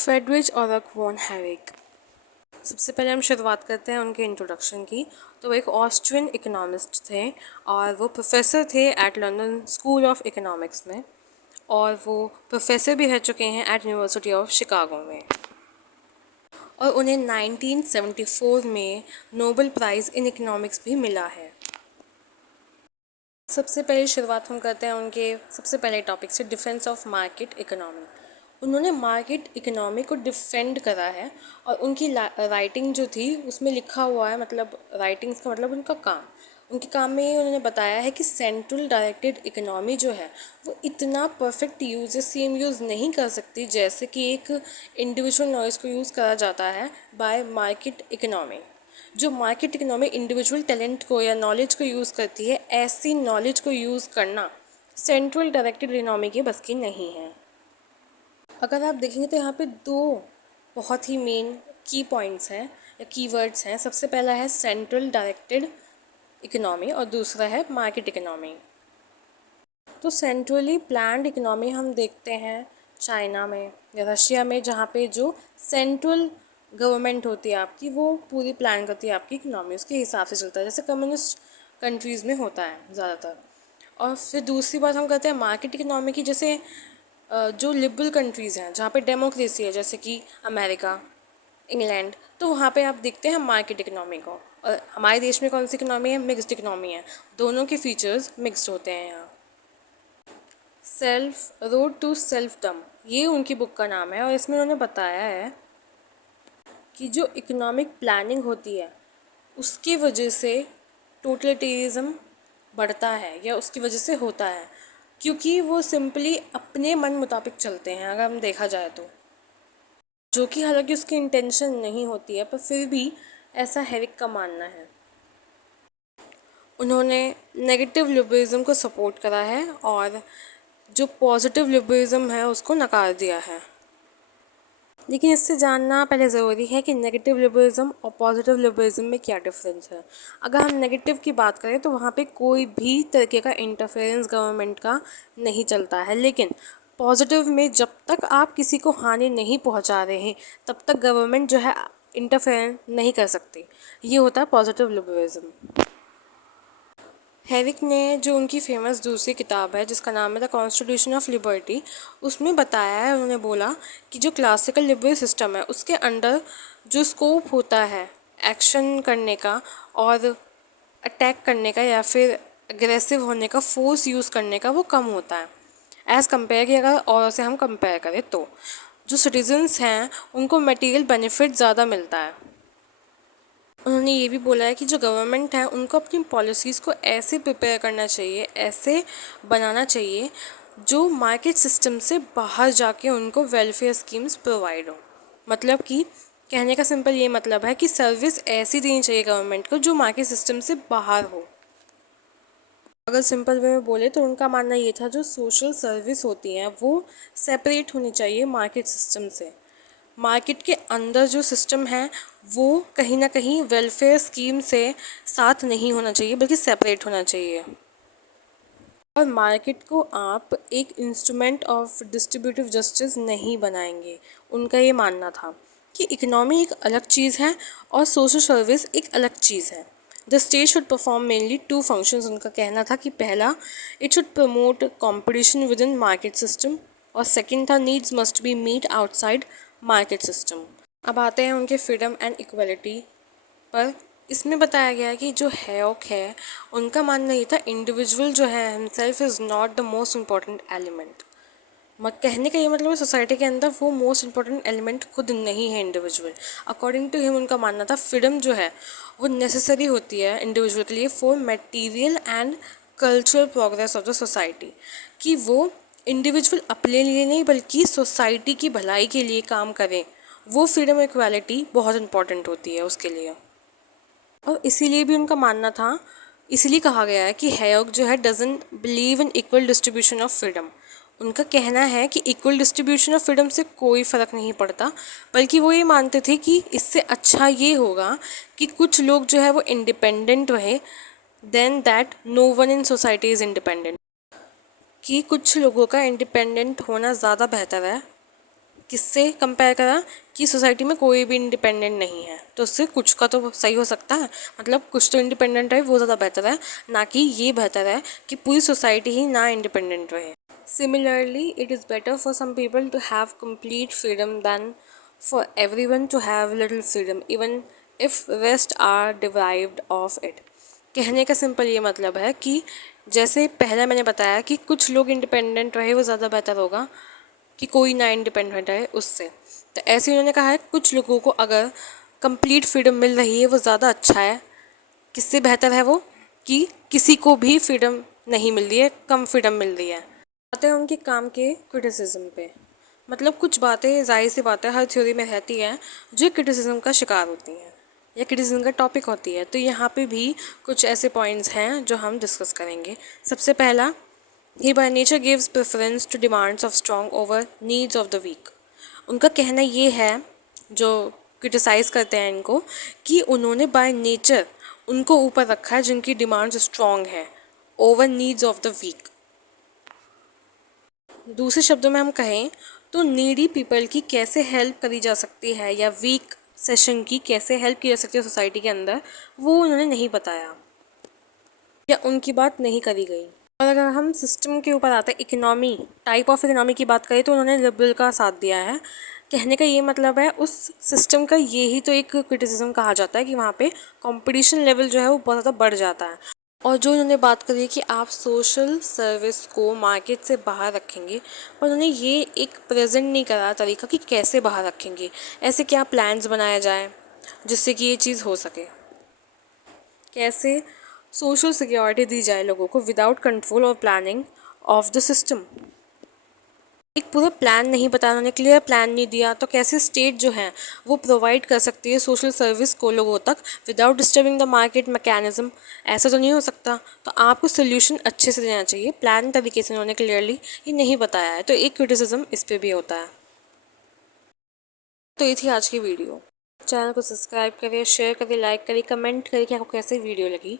Friedrich ओरक von havoc. सबसे पहले हम शुरुआत करते हैं उनके इंट्रोडक्शन की। तो वो एक ऑस्ट्रियन इकोनॉमिस्ट थे और वो प्रोफेसर थे at London School of Economics में, और वो प्रोफेसर भी रह चुके हैं एट यूनिवर्सिटी ऑफ शिकागो में। और उन्हें 1974 में नोबेल प्राइज़ इन इकोनॉमिक्स भी मिला है। सबसे पहले शुरुआत हम करते हैं उनके सबसे पहले टॉपिक से, डिफेंस ऑफ मार्केट इकोनॉमी। उन्होंने मार्केट इकोनॉमी को डिफेंड करा है और उनकी राइटिंग जो थी उसमें लिखा हुआ है, मतलब राइटिंग्स का मतलब उनका काम, उनके काम में उन्होंने बताया है कि सेंट्रल डायरेक्टेड इकोनॉमी जो है वो इतना परफेक्ट यूज सेम यूज़ नहीं कर सकती जैसे कि एक इंडिविजुअल नॉलेज को यूज़ करा जाता है बाय मार्केट इकोनॉमी। जो मार्केट इकोनॉमी इंडिविजुअल टैलेंट को या नॉलेज को यूज़ करती है, ऐसी नॉलेज को यूज़ करना सेंट्रल डायरेक्टेड इकोनॉमी के बस की नहीं है। अगर आप देखेंगे तो यहाँ पे दो बहुत ही मेन की पॉइंट्स हैं या कीवर्ड्स हैं। सबसे पहला है सेंट्रल डायरेक्टेड इकोनॉमी और दूसरा है मार्केट इकोनॉमी। तो सेंट्रली प्लान्ड इकोनॉमी हम देखते हैं चाइना में या रशिया में, जहाँ पे जो सेंट्रल गवर्नमेंट होती है आपकी, वो पूरी प्लान करती है आपकी इकोनॉमी, उसके हिसाब से चलता है, जैसे कम्युनिस्ट कंट्रीज़ में होता है ज़्यादातर। और फिर दूसरी बात हम करते हैं मार्केट इकोनॉमी की, जैसे जो लिबरल कंट्रीज़ हैं जहाँ पे डेमोक्रेसी है, जैसे कि अमेरिका, इंग्लैंड, तो वहाँ पे आप देखते हैं मार्केट इकोनॉमी को। और हमारे देश में कौन सी इकोनॉमी है? मिक्स्ड इकोनॉमी है। दोनों के फीचर्स मिक्स्ड होते हैं यहाँ। सेल्फ रोड टू सेल्फडम, ये उनकी बुक का नाम है और इसमें उन्होंने बताया है कि जो इकोनॉमिक प्लानिंग होती है उसकी वजह से टोटलिटेरिज्म बढ़ता है या उसकी वजह से होता है, क्योंकि वो सिंपली अपने मन मुताबिक चलते हैं अगर हम देखा जाए तो, जो कि हालांकि उसकी इंटेंशन नहीं होती है, पर फिर भी ऐसा हैविक का मानना है। उन्होंने नेगेटिव लिबरलिज्म को सपोर्ट करा है और जो पॉजिटिव लिबरलिज्म है उसको नकार दिया है। लेकिन इससे जानना पहले ज़रूरी है कि नेगेटिव लिबरलिज्म और पॉजिटिव लिबरलिज्म में क्या डिफरेंस है। अगर हम नेगेटिव की बात करें तो वहाँ पे कोई भी तरीके का इंटरफेरेंस गवर्नमेंट का नहीं चलता है, लेकिन पॉजिटिव में जब तक आप किसी को हानि नहीं पहुँचा रहे हैं तब तक गवर्नमेंट जो है इंटरफेयर नहीं कर सकती। ये होता है पॉजिटिव लिबरलिज्म। हैविक ने जो उनकी फेमस दूसरी किताब है जिसका नाम है द कॉन्स्टिट्यूशन ऑफ लिबर्टी, उसमें बताया है, उन्होंने बोला कि जो क्लासिकल लिबरल सिस्टम है उसके अंडर जो स्कोप होता है एक्शन करने का और अटैक करने का या फिर अग्रेसिव होने का, फोर्स यूज़ करने का, वो कम होता है एज़ कम्पेयर कि अगर और से हम कंपेयर करें तो जो सिटीजन्स हैं उनको मटेरियल बेनिफिट ज़्यादा मिलता है। उन्होंने ये भी बोला है कि जो गवर्नमेंट है उनको अपनी पॉलिसीज़ को ऐसे प्रिपेयर करना चाहिए, ऐसे बनाना चाहिए जो मार्केट सिस्टम से बाहर जाके उनको वेलफेयर स्कीम्स प्रोवाइड हो। मतलब कि कहने का सिंपल ये मतलब है कि सर्विस ऐसी देनी चाहिए गवर्नमेंट को जो मार्केट सिस्टम से बाहर हो। अगर सिंपल वे में बोले तो उनका मानना ये था जो सोशल सर्विस होती हैं वो सेपरेट होनी चाहिए मार्केट सिस्टम से। मार्केट के अंदर जो सिस्टम है वो कहीं ना कहीं वेलफेयर स्कीम से साथ नहीं होना चाहिए बल्कि सेपरेट होना चाहिए। और मार्केट को आप एक इंस्ट्रूमेंट ऑफ डिस्ट्रीब्यूटिव जस्टिस नहीं बनाएंगे। उनका ये मानना था कि इकोनॉमी एक अलग चीज़ है और सोशल सर्विस एक अलग चीज़ है। The state should perform mainly two functions. उनका कहना था कि पहला, it should promote competition within market system, और सेकेंड था, needs must be meet outside market system. अब आते हैं उनके फ्रीडम एंड इक्वलिटी पर। इसमें बताया गया है कि जो हैवॉक है उनका मानना ये था इंडिविजुअल जो है himself is not the most important element. कहने का ये मतलब है सोसाइटी के अंदर वो मोस्ट इम्पॉर्टेंट एलिमेंट खुद नहीं है इंडिविजुअल। अकॉर्डिंग टू हिम उनका मानना था फ्रीडम जो है वो नेसेसरी होती है इंडिविजुअल के लिए for material and cultural progress of the society, कि वो इंडिविजुअल अपने लिए नहीं बल्कि सोसाइटी की भलाई के लिए काम करें। वो फ्रीडम इक्वालिटी बहुत इंपॉर्टेंट होती है उसके लिए। और इसीलिए भी उनका मानना था, इसीलिए कहा गया है कि हैवॉक जो है doesn't believe in equal distribution of freedom. उनका कहना है कि इक्वल डिस्ट्रीब्यूशन ऑफ फ्रीडम से कोई फ़र्क नहीं पड़ता, बल्कि वो ये मानते थे कि इससे अच्छा ये होगा कि कुछ लोग जो है वो इंडिपेंडेंट रहे then that no one in society is independent, कि कुछ लोगों का इंडिपेंडेंट होना ज़्यादा बेहतर है किससे कंपेयर करा कि सोसाइटी में कोई भी इंडिपेंडेंट नहीं है, तो उससे कुछ का तो सही हो सकता है, मतलब कुछ तो इंडिपेंडेंट रहे, वो ज़्यादा बेहतर है, ना कि ये बेहतर है कि पूरी सोसाइटी ही ना इंडिपेंडेंट रहे। Similarly it is better for some people to have complete freedom than for everyone to have little freedom even if rest are deprived of it. कहने का सिंपल ये मतलब है कि जैसे पहले मैंने बताया कि कुछ लोग इंडिपेंडेंट रहे वो ज़्यादा बेहतर होगा कि कोई ना इंडिपेंडेंट रहे उससे, तो ऐसे उन्होंने कहा है कुछ लोगों को अगर कंप्लीट फ्रीडम मिल रही है वो ज़्यादा अच्छा है। किससे बेहतर है वो कि किसी को भी फ्रीडम नहीं मिल रही है, कम फ्रीडम मिल रही है। आते हैं उनके काम के क्रिटिसिज्म पे। मतलब कुछ बातें जाहिर सी बातें हर थ्योरी में रहती हैं जो क्रिटिसिज्म का शिकार होती हैं या क्रिटिसिज्म का टॉपिक होती है, तो यहाँ पे भी कुछ ऐसे पॉइंट्स हैं जो हम डिस्कस करेंगे। सबसे पहला, he by nature gives preference to demands of strong over needs of the weak. उनका कहना ये है, जो क्रिटिसाइज़ करते हैं इनको, कि उन्होंने बाय नेचर उनको ऊपर रखा है जिनकी डिमांड्स स्ट्रॉन्ग है over needs of the weak. दूसरे शब्दों में हम कहें तो नीडी पीपल की कैसे हेल्प करी जा सकती है या वीक सेशन की कैसे हेल्प की जा सकती है सोसाइटी के अंदर, वो उन्होंने नहीं बताया या उनकी बात नहीं करी गई। और अगर हम सिस्टम के ऊपर आते हैं, इकोनॉमी, टाइप ऑफ इकोनॉमी की बात करें तो उन्होंने लिबरल का साथ दिया है। कहने का ये मतलब है उस सिस्टम का ये ही तो एक क्रिटिसिज्म कहा जाता है कि वहाँ पे कंपटीशन लेवल जो है वो बहुत ज़्यादा बढ़ जाता है। और जो उन्होंने बात करी कि आप सोशल सर्विस को मार्केट से बाहर रखेंगे, पर उन्होंने ये एक प्रेजेंट नहीं करा तरीका कि कैसे बाहर रखेंगे, ऐसे क्या प्लान्स बनाया जाए जिससे कि ये चीज़ हो सके, कैसे सोशल सिक्योरिटी दी जाए लोगों को विदाउट कंट्रोल और प्लानिंग ऑफ द सिस्टम। एक पूरा प्लान नहीं बताया उन्होंने, क्लियर प्लान नहीं दिया, तो कैसे स्टेट जो है वो प्रोवाइड कर सकती है सोशल सर्विस को लोगों तक without disturbing the market mechanism. ऐसा तो नहीं हो सकता, तो आपको सोल्यूशन अच्छे से देना चाहिए। प्लान तरीके से उन्होंने क्लियरली ये नहीं बताया है, तो एक क्रिटिसिज्म इस पर भी होता है। तो ये थी आज की वीडियो। चैनल को सब्सक्राइब करिए, शेयर करिए, लाइक करिए, कमेंट करिए कि आपको कैसे वीडियो लगी।